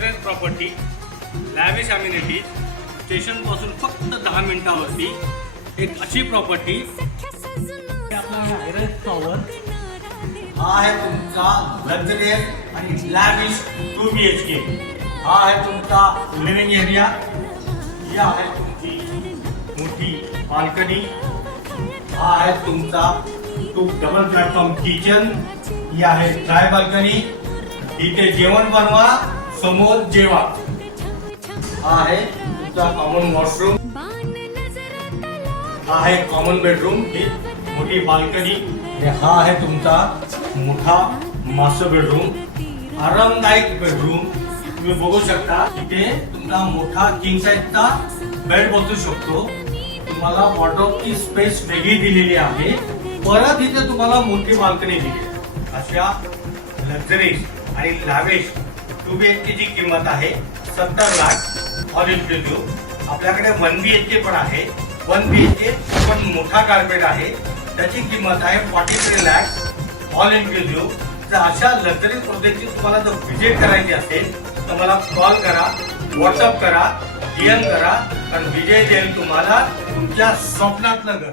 Luxurious property, lavish amenities, स्टेशनपासून फक्त 10 मिनिटावरती एक अशी प्रॉपर्टी आपला आयरन टॉवर. हा आहे तुमचा लक्झरियस आणि लॅविश 2 BHK. हा आहे तुमचा लिव्हिंग एरिया. ही आहे तुमची मोठी बाल्कनी. हा आहे तुमचा डबल प्लॅटफॉर्म किचन. ही आहे ड्राय बाल्कनी. इथे जेवण बनवा, समोर जेवा. हा आहे तुमचा कॉमन वॉशरूम. हा आहे कॉमन बेडरूम. ही मोठी बाल्कनी. हा आहे तुमचा मोठा मास्टर बेडरूम, आरामदायक बेडरूम. तुम्ही बघू शकता इथे तुमचा मोठा किंग साइजचा बेड बसू शकतो. तुम्हाला वॉर्डरोबची स्पेस वेगळी दिलेली आहे. परत इथे तुम्हाला मोठी बाल्कनी दिली. अशा लक्झरीज आणि लॅविश 2 BHK ची किंमत आहे 70 लाख ऑल इन्क्लुसिव्ह. आपल्याकडे 1 BHK पण आहे. 1 BHK पण मोठा कार्पेट आहे, त्याची किंमत आहे 43 लाख ऑल इन्क्लुसिव्ह. तर अशा लक्झरी प्रोजेक्टची तुम्हाला जर व्हिजिट करायची असेल तर मला कॉल करा, व्हॉट्सअप करा, DM करा, कारण विजय देईल तुम्हाला तुमच्या स्वप्नातलं घर.